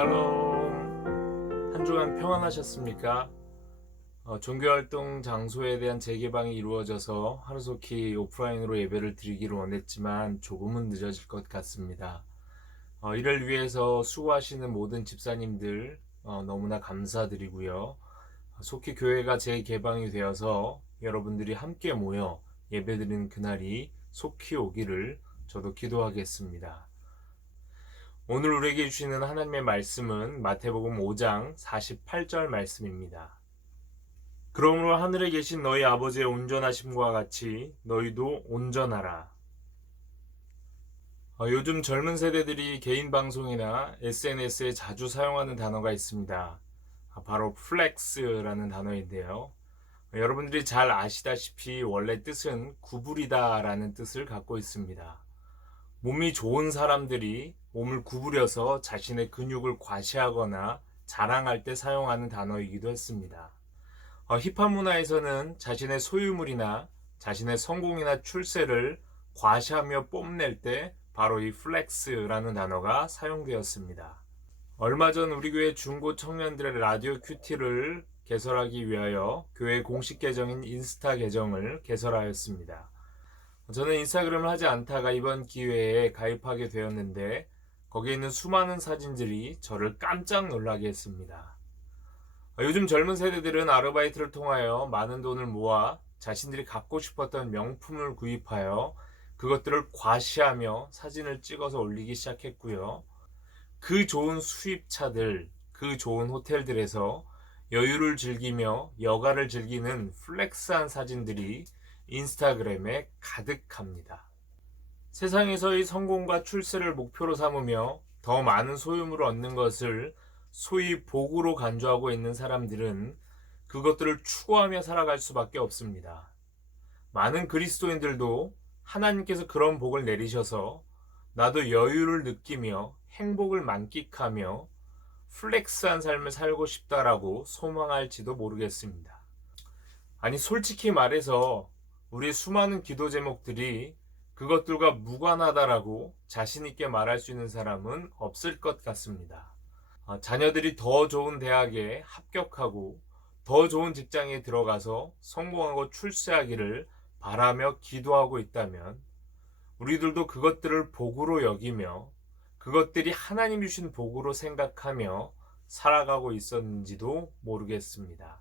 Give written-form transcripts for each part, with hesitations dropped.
샬롬. 한 주간 평안하셨습니까? 종교활동 장소에 대한 재개방이 이루어져서 하루속히 오프라인으로 예배를 드리기를 원했지만 조금은 늦어질 것 같습니다. 이를 위해서 수고하시는 모든 집사님들 너무나 감사드리고요. 속히 교회가 재개방이 되어서 여러분들이 함께 모여 예배드리는 그날이 속히 오기를 저도 기도하겠습니다. 오늘 우리에게 주시는 하나님의 말씀은 마태복음 5장 48절 말씀입니다. 그러므로 하늘에 계신 너희 아버지의 온전하심과 같이 너희도 온전하라. 요즘 젊은 세대들이 개인 방송이나 SNS에 자주 사용하는 단어가 있습니다. 바로 플렉스라는 단어인데요. 여러분들이 잘 아시다시피 원래 뜻은 구부리다 라는 뜻을 갖고 있습니다. 몸이 좋은 사람들이 몸을 구부려서 자신의 근육을 과시하거나 자랑할 때 사용하는 단어이기도 했습니다. 힙합 문화에서는 자신의 소유물이나 자신의 성공이나 출세를 과시하며 뽐낼 때 바로 이 플렉스라는 단어가 사용되었습니다. 얼마 전 우리 교회 중고 청년들의 라디오 큐티를 개설하기 위하여 교회 공식 계정인 인스타 계정을 개설하였습니다. 저는 인스타그램을 하지 않다가 이번 기회에 가입하게 되었는데 거기에 있는 수많은 사진들이 저를 깜짝 놀라게 했습니다. 요즘 젊은 세대들은 아르바이트를 통하여 많은 돈을 모아 자신들이 갖고 싶었던 명품을 구입하여 그것들을 과시하며 사진을 찍어서 올리기 시작했고요. 그 좋은 수입차들, 그 좋은 호텔들에서 여유를 즐기며 여가를 즐기는 플렉스한 사진들이 인스타그램에 가득합니다. 세상에서의 성공과 출세를 목표로 삼으며 더 많은 소유물을 얻는 것을 소위 복으로 간주하고 있는 사람들은 그것들을 추구하며 살아갈 수밖에 없습니다. 많은 그리스도인들도 하나님께서 그런 복을 내리셔서 나도 여유를 느끼며 행복을 만끽하며 플렉스한 삶을 살고 싶다라고 소망할지도 모르겠습니다. 아니 솔직히 말해서 우리 수많은 기도 제목들이 그것들과 무관하다라고 자신있게 말할 수 있는 사람은 없을 것 같습니다. 자녀들이 더 좋은 대학에 합격하고 더 좋은 직장에 들어가서 성공하고 출세하기를 바라며 기도하고 있다면 우리들도 그것들을 복으로 여기며 그것들이 하나님 주신 복으로 생각하며 살아가고 있었는지도 모르겠습니다.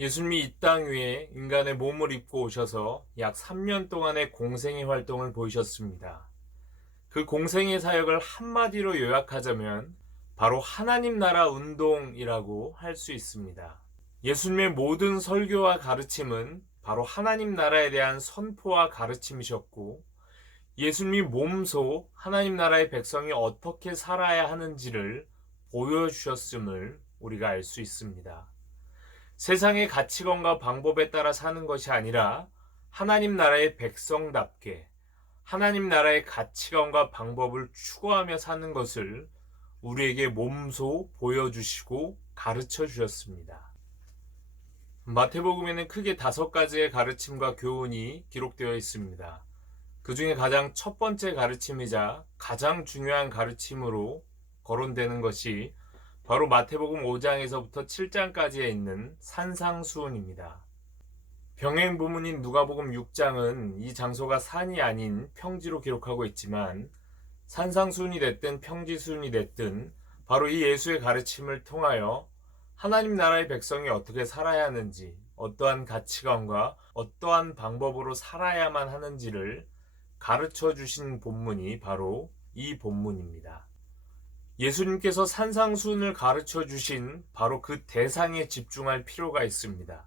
예수님이 이 땅 위에 인간의 몸을 입고 오셔서 약 3년 동안의 공생의 활동을 보이셨습니다. 그 공생의 사역을 한마디로 요약하자면 바로 하나님 나라 운동이라고 할 수 있습니다. 예수님의 모든 설교와 가르침은 바로 하나님 나라에 대한 선포와 가르침이셨고 예수님이 몸소 하나님 나라의 백성이 어떻게 살아야 하는지를 보여주셨음을 우리가 알 수 있습니다. 세상의 가치관과 방법에 따라 사는 것이 아니라 하나님 나라의 백성답게 하나님 나라의 가치관과 방법을 추구하며 사는 것을 우리에게 몸소 보여주시고 가르쳐 주셨습니다. 마태복음에는 크게 5가지의 가르침과 교훈이 기록되어 있습니다. 그 중에 가장 첫 번째 가르침이자 가장 중요한 가르침으로 거론되는 것이 바로 마태복음 5장에서부터 7장까지에 있는 산상수훈입니다. 병행 부문인 누가복음 6장은 이 장소가 산이 아닌 평지로 기록하고 있지만 산상수훈이 됐든 평지수훈이 됐든 바로 이 예수의 가르침을 통하여 하나님 나라의 백성이 어떻게 살아야 하는지, 어떠한 가치관과 어떠한 방법으로 살아야만 하는지를 가르쳐 주신 본문이 바로 이 본문입니다. 예수님께서 산상수훈을 가르쳐 주신 바로 그 대상에 집중할 필요가 있습니다.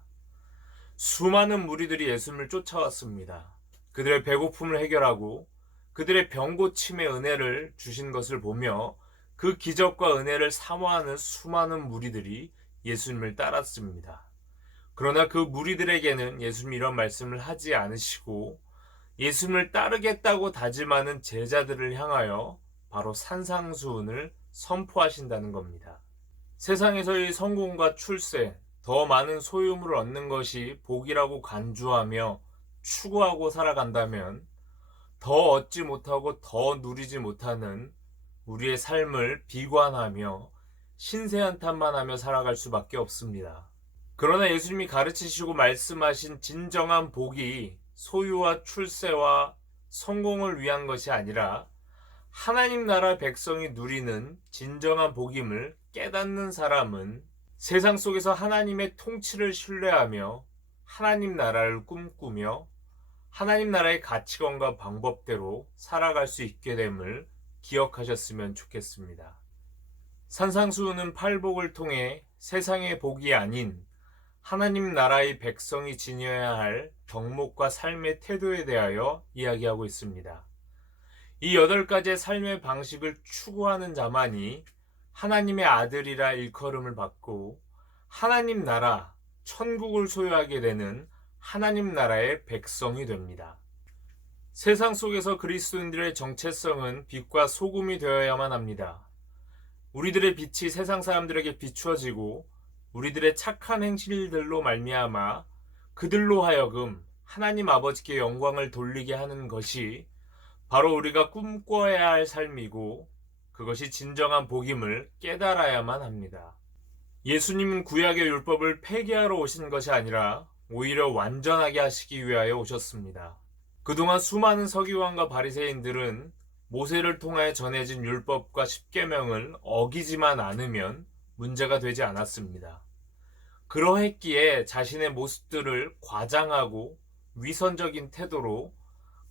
수많은 무리들이 예수님을 쫓아왔습니다. 그들의 배고픔을 해결하고 그들의 병고침의 은혜를 주신 것을 보며 그 기적과 은혜를 사모하는 수많은 무리들이 예수님을 따랐습니다. 그러나 그 무리들에게는 예수님이 이런 말씀을 하지 않으시고 예수님을 따르겠다고 다짐하는 제자들을 향하여 바로 산상수훈을 선포하신다는 겁니다. 세상에서의 성공과 출세, 더 많은 소유물을 얻는 것이 복이라고 간주하며 추구하고 살아간다면 더 얻지 못하고 더 누리지 못하는 우리의 삶을 비관하며 신세한탄만 하며 살아갈 수밖에 없습니다. 그러나 예수님이 가르치시고 말씀하신 진정한 복이 소유와 출세와 성공을 위한 것이 아니라 하나님 나라 백성이 누리는 진정한 복임을 깨닫는 사람은 세상 속에서 하나님의 통치를 신뢰하며 하나님 나라를 꿈꾸며 하나님 나라의 가치관과 방법대로 살아갈 수 있게 됨을 기억하셨으면 좋겠습니다. 산상수훈은 팔복을 통해 세상의 복이 아닌 하나님 나라의 백성이 지녀야 할 덕목과 삶의 태도에 대하여 이야기하고 있습니다. 이 8가지의 삶의 방식을 추구하는 자만이 하나님의 아들이라 일컬음을 받고 하나님 나라, 천국을 소유하게 되는 하나님 나라의 백성이 됩니다. 세상 속에서 그리스도인들의 정체성은 빛과 소금이 되어야만 합니다. 우리들의 빛이 세상 사람들에게 비추어지고 우리들의 착한 행실들로 말미암아 그들로 하여금 하나님 아버지께 영광을 돌리게 하는 것이 바로 우리가 꿈꿔야 할 삶이고 그것이 진정한 복임을 깨달아야만 합니다. 예수님은 구약의 율법을 폐기하러 오신 것이 아니라 오히려 완전하게 하시기 위하여 오셨습니다. 그동안 수많은 서기관과 바리새인들은 모세를 통하여 전해진 율법과 십계명을 어기지만 않으면 문제가 되지 않았습니다. 그러했기에 자신의 모습들을 과장하고 위선적인 태도로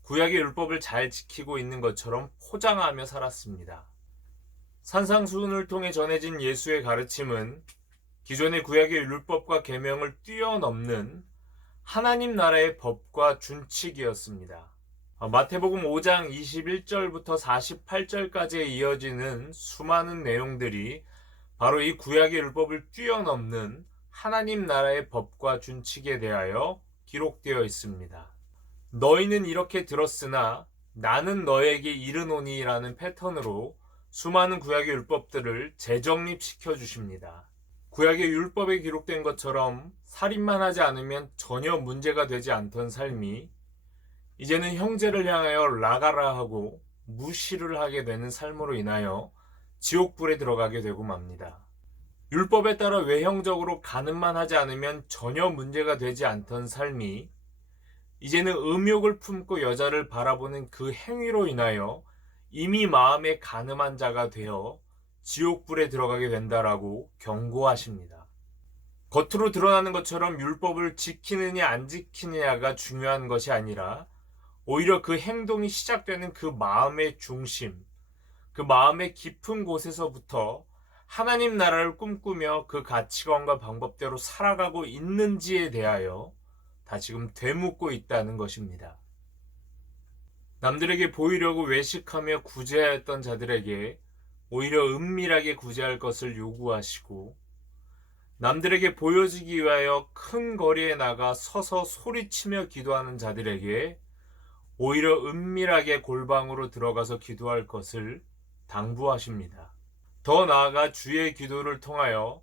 구약의 율법을 잘 지키고 있는 것처럼 포장하며 살았습니다. 산상수훈을 통해 전해진 예수의 가르침은 기존의 구약의 율법과 계명을 뛰어넘는 하나님 나라의 법과 준칙이었습니다. 마태복음 5장 21절부터 48절까지에 이어지는 수많은 내용들이 바로 이 구약의 율법을 뛰어넘는 하나님 나라의 법과 준칙에 대하여 기록되어 있습니다. 너희는 이렇게 들었으나 나는 너에게 이르노니 라는 패턴으로 수많은 구약의 율법들을 재정립시켜 주십니다. 구약의 율법에 기록된 것처럼 살인만 하지 않으면 전혀 문제가 되지 않던 삶이 이제는 형제를 향하여 라가라 하고 무시를 하게 되는 삶으로 인하여 지옥불에 들어가게 되고 맙니다. 율법에 따라 외형적으로 간음만 하지 않으면 전혀 문제가 되지 않던 삶이 이제는 음욕을 품고 여자를 바라보는 그 행위로 인하여 이미 마음에 간음한 자가 되어 지옥불에 들어가게 된다라고 경고하십니다. 겉으로 드러나는 것처럼 율법을 지키느냐 안 지키느냐가 중요한 것이 아니라 오히려 그 행동이 시작되는 그 마음의 중심, 그 마음의 깊은 곳에서부터 하나님 나라를 꿈꾸며 그 가치관과 방법대로 살아가고 있는지에 대하여 다시금 되묻고 있다는 것입니다. 남들에게 보이려고 외식하며 구제하였던 자들에게 오히려 은밀하게 구제할 것을 요구하시고 남들에게 보여지기 위하여 큰 거리에 나가 서서 소리치며 기도하는 자들에게 오히려 은밀하게 골방으로 들어가서 기도할 것을 당부하십니다. 더 나아가 주의 기도를 통하여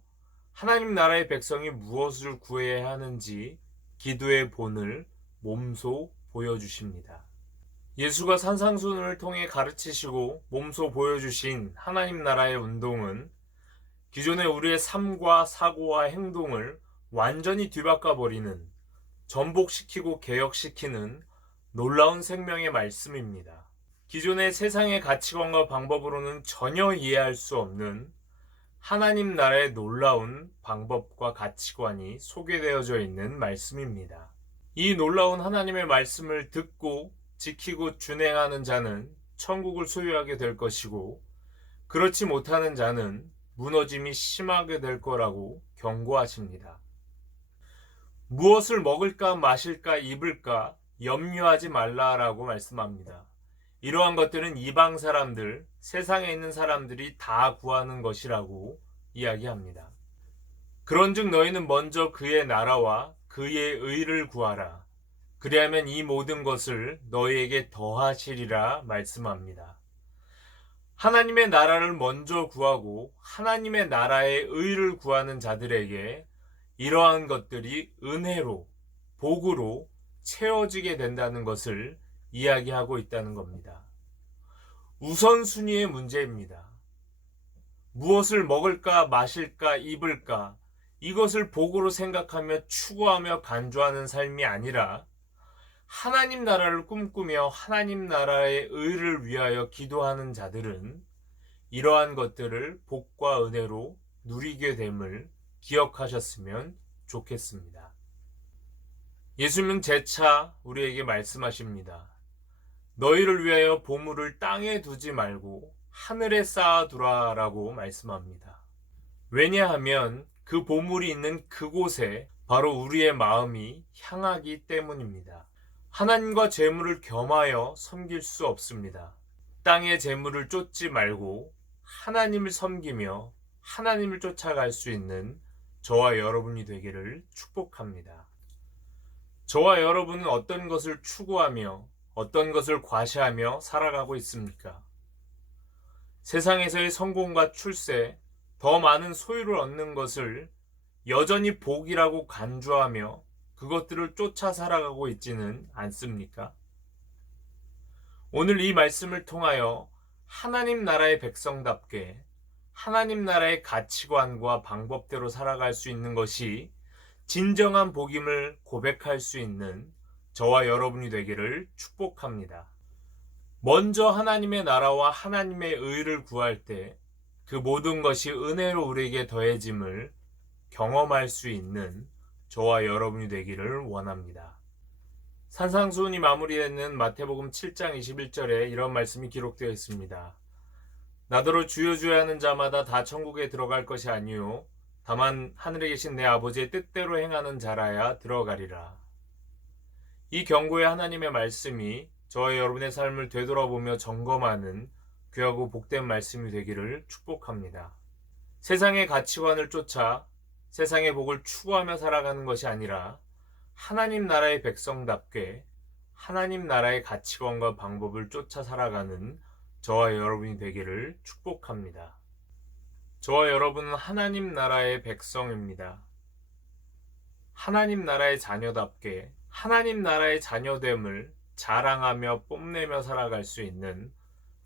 하나님 나라의 백성이 무엇을 구해야 하는지 기도의 본을 몸소 보여주십니다. 예수가 산상수훈을 통해 가르치시고 몸소 보여주신 하나님 나라의 운동은 기존의 우리의 삶과 사고와 행동을 완전히 뒤바꿔버리는, 전복시키고 개혁시키는 놀라운 생명의 말씀입니다. 기존의 세상의 가치관과 방법으로는 전혀 이해할 수 없는 하나님 나라의 놀라운 방법과 가치관이 소개되어져 있는 말씀입니다. 이 놀라운 하나님의 말씀을 듣고 지키고 준행하는 자는 천국을 소유하게 될 것이고 그렇지 못하는 자는 무너짐이 심하게 될 거라고 경고하십니다. 무엇을 먹을까 마실까 입을까 염려하지 말라라고 말씀합니다. 이러한 것들은 이방 사람들, 세상에 있는 사람들이 다 구하는 것이라고 이야기합니다. 그런즉 너희는 먼저 그의 나라와 그의 의를 구하라. 그리하면 이 모든 것을 너희에게 더하시리라 말씀합니다. 하나님의 나라를 먼저 구하고 하나님의 나라의 의를 구하는 자들에게 이러한 것들이 은혜로, 복으로 채워지게 된다는 것을 이야기하고 있다는 겁니다. 우선순위의 문제입니다. 무엇을 먹을까, 마실까, 입을까, 이것을 복으로 생각하며 추구하며 간주하는 삶이 아니라 하나님 나라를 꿈꾸며 하나님 나라의 의를 위하여 기도하는 자들은 이러한 것들을 복과 은혜로 누리게 됨을 기억하셨으면 좋겠습니다. 예수님은 재차 우리에게 말씀하십니다. 너희를 위하여 보물을 땅에 두지 말고 하늘에 쌓아두라 라고 말씀합니다. 왜냐하면 그 보물이 있는 그곳에 바로 우리의 마음이 향하기 때문입니다. 하나님과 재물을 겸하여 섬길 수 없습니다. 땅의 재물을 쫓지 말고 하나님을 섬기며 하나님을 쫓아갈 수 있는 저와 여러분이 되기를 축복합니다. 저와 여러분은 어떤 것을 추구하며 어떤 것을 과시하며 살아가고 있습니까? 세상에서의 성공과 출세, 더 많은 소유를 얻는 것을 여전히 복이라고 간주하며 그것들을 쫓아 살아가고 있지는 않습니까? 오늘 이 말씀을 통하여 하나님 나라의 백성답게 하나님 나라의 가치관과 방법대로 살아갈 수 있는 것이 진정한 복임을 고백할 수 있는 저와 여러분이 되기를 축복합니다. 먼저 하나님의 나라와 하나님의 의를 구할 때 그 모든 것이 은혜로 우리에게 더해짐을 경험할 수 있는 저와 여러분이 되기를 원합니다. 산상수훈이 마무리되는 마태복음 7장 21절에 이런 말씀이 기록되어 있습니다. 나더러 주여 주여 하는 자마다 다 천국에 들어갈 것이 아니요 다만 하늘에 계신 내 아버지의 뜻대로 행하는 자라야 들어가리라. 이 경고의 하나님의 말씀이 저와 여러분의 삶을 되돌아보며 점검하는 귀하고 복된 말씀이 되기를 축복합니다. 세상의 가치관을 쫓아 세상의 복을 추구하며 살아가는 것이 아니라 하나님 나라의 백성답게 하나님 나라의 가치관과 방법을 쫓아 살아가는 저와 여러분이 되기를 축복합니다. 저와 여러분은 하나님 나라의 백성입니다. 하나님 나라의 자녀답게 하나님 나라의 자녀됨을 자랑하며 뽐내며 살아갈 수 있는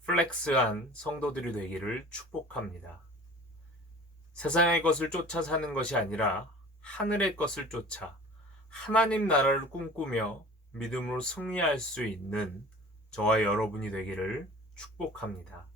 플렉스한 성도들이 되기를 축복합니다. 세상의 것을 쫓아 사는 것이 아니라 하늘의 것을 쫓아 하나님 나라를 꿈꾸며 믿음으로 승리할 수 있는 저와 여러분이 되기를 축복합니다.